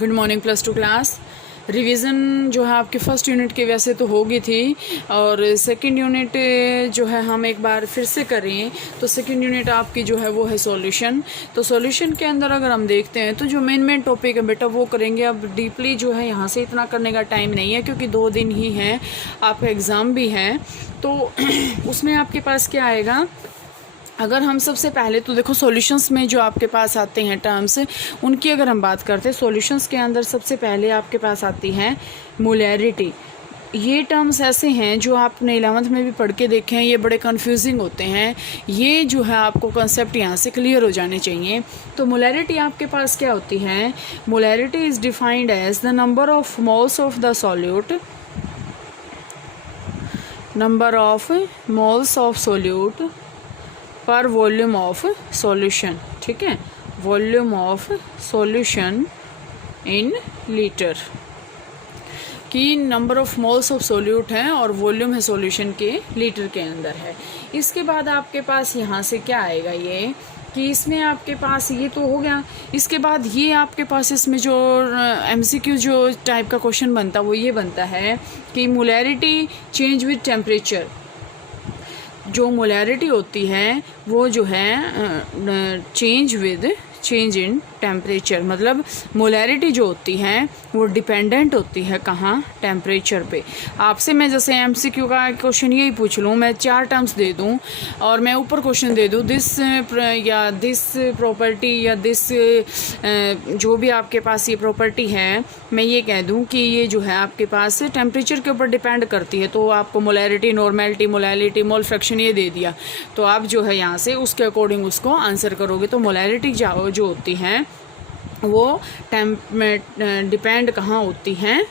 Good morning plus two class. Revision जो है आपकी फ़र्स्ट यूनिट की वैसे तो होगी थी, और सेकंड यूनिट जो है हम एक बार फिर से करें। तो सेकंड यूनिट आपकी जो है वो है सॉल्यूशन। तो सॉल्यूशन के अंदर अगर हम देखते हैं तो जो मेन टॉपिक है बेटा वो करेंगे। अब डीपली जो है यहाँ से इतना करने का टाइम नहीं है, क्योंकि 2 दिन ही हैं, आपका एग्ज़ाम भी है। तो उसमें आपके पास क्या आएगा, अगर हम सबसे पहले तो देखो सॉल्यूशंस में जो आपके पास आते हैं टर्म्स, उनकी अगर हम बात करते हैं, सॉल्यूशंस के अंदर सबसे पहले आपके पास आती है मोलैरिटी। ये टर्म्स ऐसे हैं जो आपने 11th में भी पढ़ के देखे हैं, ये बड़े कंफ्यूजिंग होते हैं। ये जो है आपको कंसेप्ट यहाँ से क्लियर हो जाने चाहिए। तो मोलैरिटी आपके पास क्या होती है, molarity is defined as the number of moles of the solute, number of moles of solute पर वॉल्यूम ऑफ सॉल्यूशन। ठीक है, volume of solution in litre, कि number of moles of solute है और वॉल्यूम है सॉल्यूशन के litre के अंदर है। इसके बाद आपके पास यहाँ से क्या आएगा, ये कि इसमें आपके पास ये तो हो गया। इसके बाद ये आपके पास इसमें जो MCQ जो टाइप का क्वेश्चन बनता है वो ये बनता है कि मोलैरिटी चेंज विद टेम्परेचर। जो मोलैरिटी होती है वो जो है चेंज इन टेम्परेचर, मतलब मोलैरिटी जो होती है वो डिपेंडेंट होती है कहाँ, टेम्परेचर पे। आपसे मैं जैसे MCQ का क्वेश्चन यही पूछ लूँ, मैं 4 टर्म्स दे दूँ और मैं ऊपर क्वेश्चन दे दूँ दिस या दिस प्रॉपर्टी या दिस जो भी आपके पास ये प्रॉपर्टी है, मैं ये कह दूँ कि ये जो है आपके पास टेम्परेचर के ऊपर डिपेंड करती है, तो आपको molarity, normality, molality, mole fraction ये दे दिया, तो आप जो है यहाँ से उसके अकॉर्डिंग उसको आंसर करोगे। तो मोलैरिटी जो होती है वो डिपेंड कहाँ होती हैं,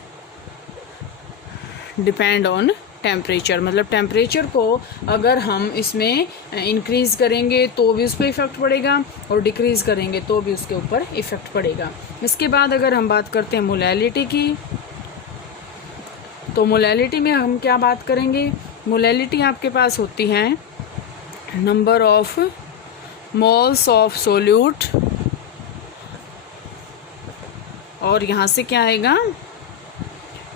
डिपेंड ऑन टेम्परेचर। मतलब टेम्परेचर को अगर हम इसमें इंक्रीज़ करेंगे तो भी उस पर इफ़ेक्ट पड़ेगा, और डिक्रीज़ करेंगे तो भी उसके ऊपर इफ़ेक्ट पड़ेगा। इसके बाद अगर हम बात करते हैं मोलैलिटी की, तो मोलैलिटी में हम क्या बात करेंगे, मोलैलिटी आपके पास होती है number of moles of solute, और यहाँ से क्या आएगा,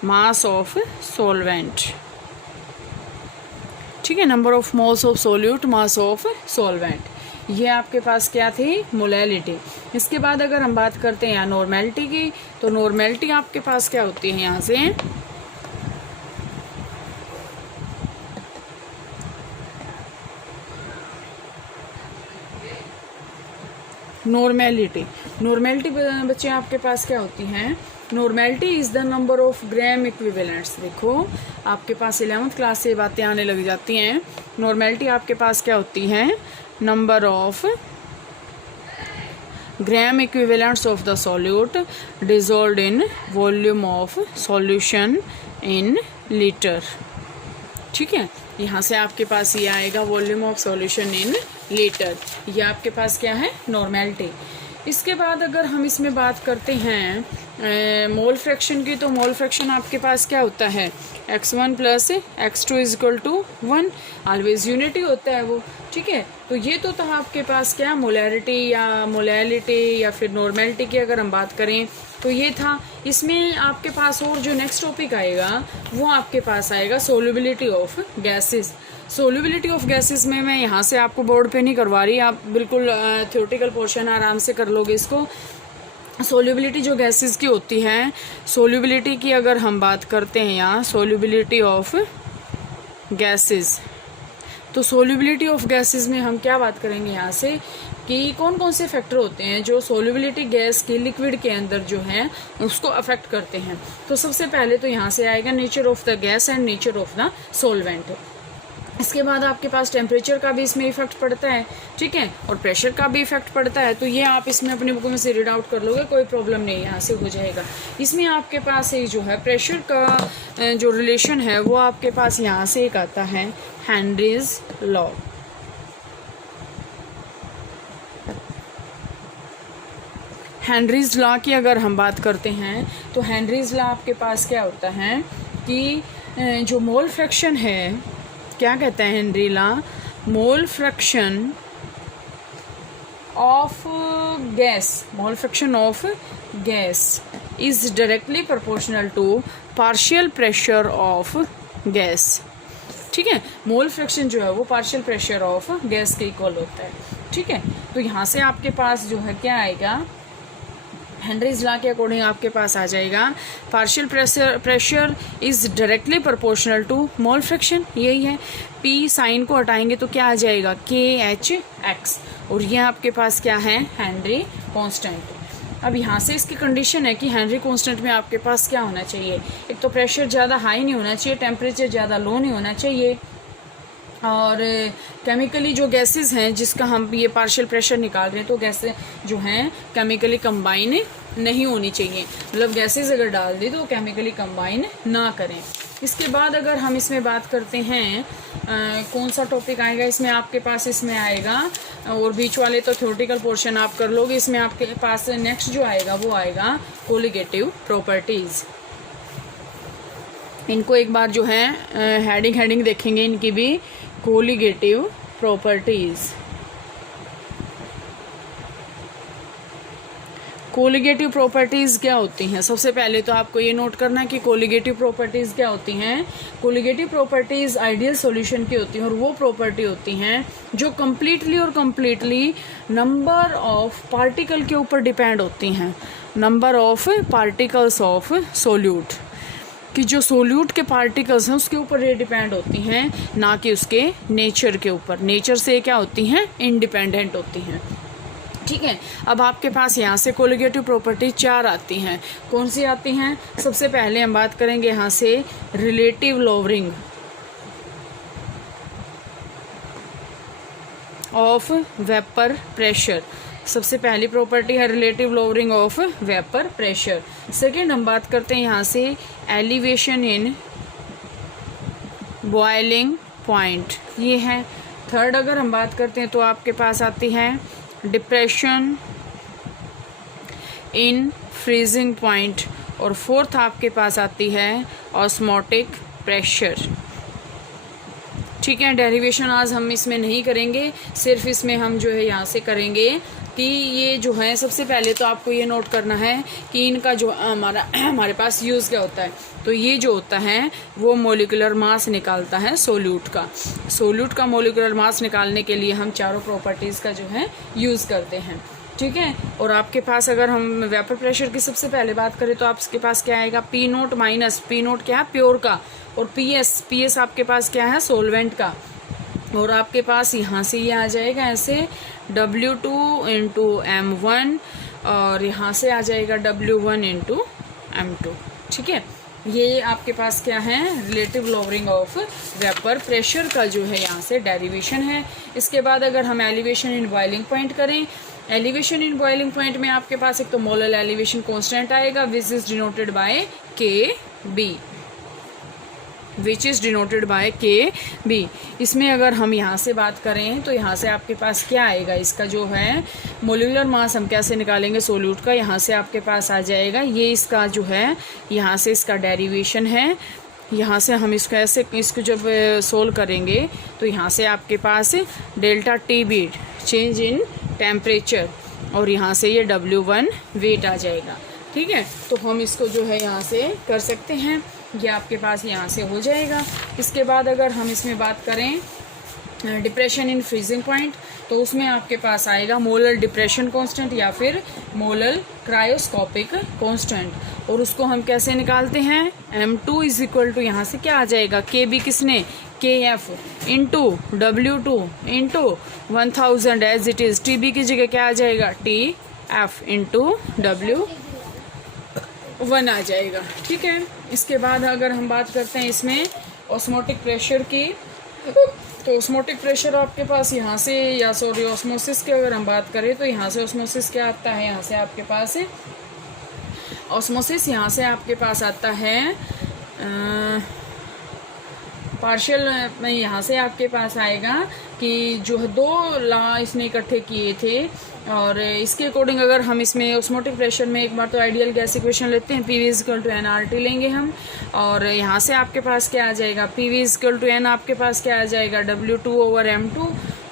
मास ऑफ सॉल्वेंट। ठीक है, number of moles of solute, mass of solvent, ये आपके पास क्या थी, मोलैलिटी। इसके बाद अगर हम बात करते हैं यहाँ नॉर्मेलिटी की, तो नॉर्मेलिटी आपके पास क्या होती है, यहाँ से नॉर्मेलिटी बच्चे आपके पास क्या होती हैं, normality is the number of gram equivalents. देखो आपके पास 11th क्लास से बातें आने लग जाती हैं। नॉर्मेलिटी आपके पास क्या होती है, number of gram equivalents of the solute dissolved in volume of solution in litre. ठीक है, यहाँ से आपके पास ये आएगा volume of solution in litre, ये आपके पास क्या है, नॉर्मेलिटी। इसके बाद अगर हम इसमें बात करते हैं मोल फ्रैक्शन की, तो मोल फ्रैक्शन आपके पास क्या होता है, x1 plus x2 is equal to 1, always unity होता है वो। ठीक है, तो ये तो था आपके पास क्या, मोलैरिटी या मोलैलिटी या फिर नॉर्मेलिटी की अगर हम बात करें तो ये था। इसमें आपके पास और जो नेक्स्ट टॉपिक आएगा वो आपके पास आएगा solubility of gases. Solubility of gases में मैं यहाँ से आपको बोर्ड पे नहीं करवा रही, आप बिल्कुल थ्योरेटिकल पोर्शन आराम से कर लोगे इसको। सोल्यूबिलिटी जो गैसेस की होती है, सोल्यूबिलिटी की अगर हम बात करते हैं यहाँ, सोल्यूबिलिटी ऑफ गैसेस, तो सोल्यूबिलिटी ऑफ गैसेस में हम क्या बात करेंगे यहाँ से, कि कौन कौन से फैक्टर होते हैं जो सोल्यूबिलिटी गैस की लिक्विड के अंदर जो है उसको अफेक्ट करते हैं। तो सबसे पहले तो यहाँ से आएगा nature of the gas and nature of the solvent. इसके बाद आपके पास टेम्परेचर का भी इसमें इफेक्ट पड़ता है, ठीक है, और प्रेशर का भी इफेक्ट पड़ता है। तो ये आप इसमें अपनी बुक में से रीड आउट कर लोगे, कोई प्रॉब्लम नहीं, यहाँ से हो जाएगा। इसमें आपके पास एक जो है प्रेशर का जो रिलेशन है वो आपके पास यहाँ से एक आता है, हेनरीज लॉ। हेनरीज लॉ की अगर हम बात करते हैं तो हेनरीज लॉ आपके पास क्या होता है कि जो मोल फ्रैक्शन है, क्या कहता है Henry law, mole fraction of gas, mole fraction of gas is directly proportional to partial pressure of gas. ठीक है, मोल फ्रैक्शन जो है वो पार्शियल प्रेशर ऑफ गैस के इक्वल होता है। ठीक है, तो यहाँ से आपके पास जो है क्या आएगा, हेनरीज लॉ के अकॉर्डिंग आपके पास आ जाएगा partial pressure is directly proportional to mole fraction, यही है। पी साइन को हटाएंगे तो क्या आ जाएगा, के एच एक्स, और ये आपके पास क्या है, हेनरी कांस्टेंट। अब यहाँ से इसकी कंडीशन है कि हेनरी कांस्टेंट में आपके पास क्या होना चाहिए, एक तो प्रेशर ज़्यादा हाई नहीं होना चाहिए, टेम्परेचर ज़्यादा लो नहीं होना चाहिए, और केमिकली जो गैसेस हैं जिसका हम ये पार्शियल प्रेशर निकाल रहे हैं तो गैसें जो हैं केमिकली कंबाइन नहीं होनी चाहिए, मतलब गैसेस अगर डाल दी तो केमिकली कंबाइन ना करें। इसके बाद अगर हम इसमें बात करते हैं कौन सा टॉपिक आएगा इसमें, आपके पास इसमें आएगा, और बीच वाले तो थ्योरेटिकल पोर्शन आप कर लोगे, इसमें आपके पास नेक्स्ट जो आएगा वो आएगा कोलिगेटिव प्रॉपर्टीज़। इनको एक बार जो है हेडिंग देखेंगे इनकी भी, कोलिगेटिव प्रॉपर्टीज। कोलिगेटिव प्रॉपर्टीज क्या होती हैं, सबसे पहले तो आपको ये नोट करना है कि कोलिगेटिव प्रॉपर्टीज क्या होती हैं। कोलिगेटिव प्रॉपर्टीज आइडियल सॉल्यूशन की होती हैं, और वो प्रॉपर्टी होती हैं जो कम्प्लीटली नंबर ऑफ पार्टिकल के ऊपर डिपेंड होती हैं, number of particles of solute, कि जो सोल्यूट के पार्टिकल्स हैं उसके ऊपर ये डिपेंड होती हैं, ना कि उसके नेचर के ऊपर। नेचर से क्या होती हैं, इंडिपेंडेंट होती हैं। ठीक है, अब आपके पास यहाँ से कोलिगेटिव प्रॉपर्टी 4 आती हैं। कौन सी आती हैं, सबसे पहले हम बात करेंगे यहाँ से relative lowering of vapour pressure. सबसे पहली प्रॉपर्टी है relative lowering of vapour pressure. Second हम बात करते हैं यहाँ से एलिवेशन इन बॉइलिंग पॉइंट, ये है। थर्ड अगर हम बात करते हैं तो आपके पास आती है डिप्रेशन इन फ्रीजिंग पॉइंट, और फोर्थ आपके पास आती है ऑस्मोटिक प्रेशर। ठीक है, डेरिवेशन आज हम इसमें नहीं करेंगे, सिर्फ इसमें हम जो है यहाँ से करेंगे कि ये जो है सबसे पहले तो आपको ये नोट करना है कि इनका जो हमारे पास यूज़ क्या होता है। तो ये जो होता है वो मोलिकुलर मास निकालता है सोल्यूट का। सोल्यूट का मोलिकुलर मास निकालने के लिए हम चारों प्रॉपर्टीज़ का जो है यूज़ करते हैं। ठीक है, और आपके पास अगर हम वेपर प्रेशर की सबसे पहले बात करें तो आपके पास क्या आएगा, P note minus, P note क्या है प्योर का, और पी एस आपके पास क्या है सोलवेंट का, और आपके पास यहाँ से ये आ जाएगा ऐसे W2 इंटू M1, और यहाँ से आ जाएगा W1 इंटू M2। ठीक है, ये आपके पास क्या है relative lowering of vapour pressure का जो है यहाँ से डेरिवेशन है। इसके बाद अगर हम एलिवेशन इन बॉइलिंग पॉइंट करें, एलिवेशन इन बॉइलिंग पॉइंट में आपके पास एक तो मोलर एलिवेशन कांस्टेंट आएगा which is denoted by KB, which is denoted by KB। इसमें अगर हम यहाँ से बात करें तो यहाँ से आपके पास क्या आएगा, इसका जो है मोलिकुलर मास हम कैसे निकालेंगे सोल्यूट का, यहाँ से आपके पास आ जाएगा ये इसका जो है यहाँ से इसका डेरिवेशन है। यहाँ से हम इसको ऐसे इसको जब सोल्व करेंगे तो यहाँ से आपके पास delta TB change in temperature, और यहाँ से ये W1 वेट आ जाएगा। ठीक है, तो हम इसको जो है यहाँ से कर सकते हैं, ये आपके पास यहाँ से हो जाएगा। इसके बाद अगर हम इसमें बात करें डिप्रेशन इन फ्रीजिंग पॉइंट, तो उसमें आपके पास आएगा मोलर डिप्रेशन कांस्टेंट या फिर मोलर क्रायोस्कोपिक कांस्टेंट, और उसको हम कैसे निकालते हैं, M2 इज इक्वल टू यहाँ से क्या आ जाएगा KB किसने KF into W2 into 1000 as it is, TB की जगह क्या आ जाएगा TF इंटू W1 आ जाएगा। ठीक है, इसके बाद अगर हम बात करते हैं इसमें ऑस्मोटिक प्रेशर की, तो ऑस्मोटिक प्रेशर आपके पास यहाँ से या सॉरी ऑस्मोसिस की अगर हम बात करें तो यहाँ से ऑस्मोसिस क्या आता है, यहाँ से आपके पास ऑस्मोसिस यहाँ से आपके पास आता है पार्शियल में, यहाँ से आपके पास आएगा कि जो 2 लॉ इसने इकट्ठे किए थे, और इसके अकॉर्डिंग अगर हम इसमें ऑस्मोटिक प्रेशर में एक बार तो आइडियल गैस इक्वेशन लेते हैं, PV इक्वल टू nRT लेंगे हम, और यहाँ से आपके पास क्या आ जाएगा PV इक्वल टू n, आपके पास क्या आ जाएगा W2 ओवर M2,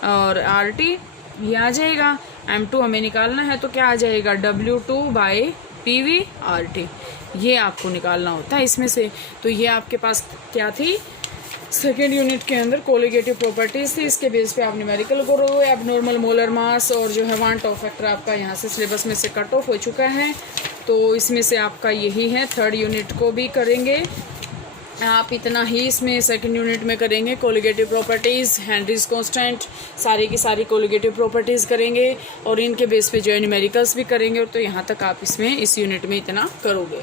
और RT ये आ जाएगा। M2 हमें निकालना है तो क्या आ जाएगा W2 बाई PV/RT, ये आपको निकालना होता है इसमें से। तो ये आपके पास क्या थी, सेकेंड यूनिट के अंदर कोलिगेटिव प्रॉपर्टीज़ थी, इसके बेस पे आप न्यूमेरिकल करोगे। अब नॉर्मल मोलर मास और जो है वन टॉप फैक्टर आपका यहाँ से सिलेबस में से कट ऑफ हो चुका है, तो इसमें से आपका यही है। थर्ड यूनिट को भी करेंगे आप, इतना ही इसमें सेकंड यूनिट में करेंगे। कोलिगेटिव प्रॉपर्टीज़, हेनरीज कांस्टेंट, सारी की सारी कोलिगेटिव प्रॉपर्टीज़ करेंगे और इनके बेस पे जो है न्यूमेरिकल्स भी करेंगे। तो यहाँ तक आप इसमें इस यूनिट में इतना करोगे।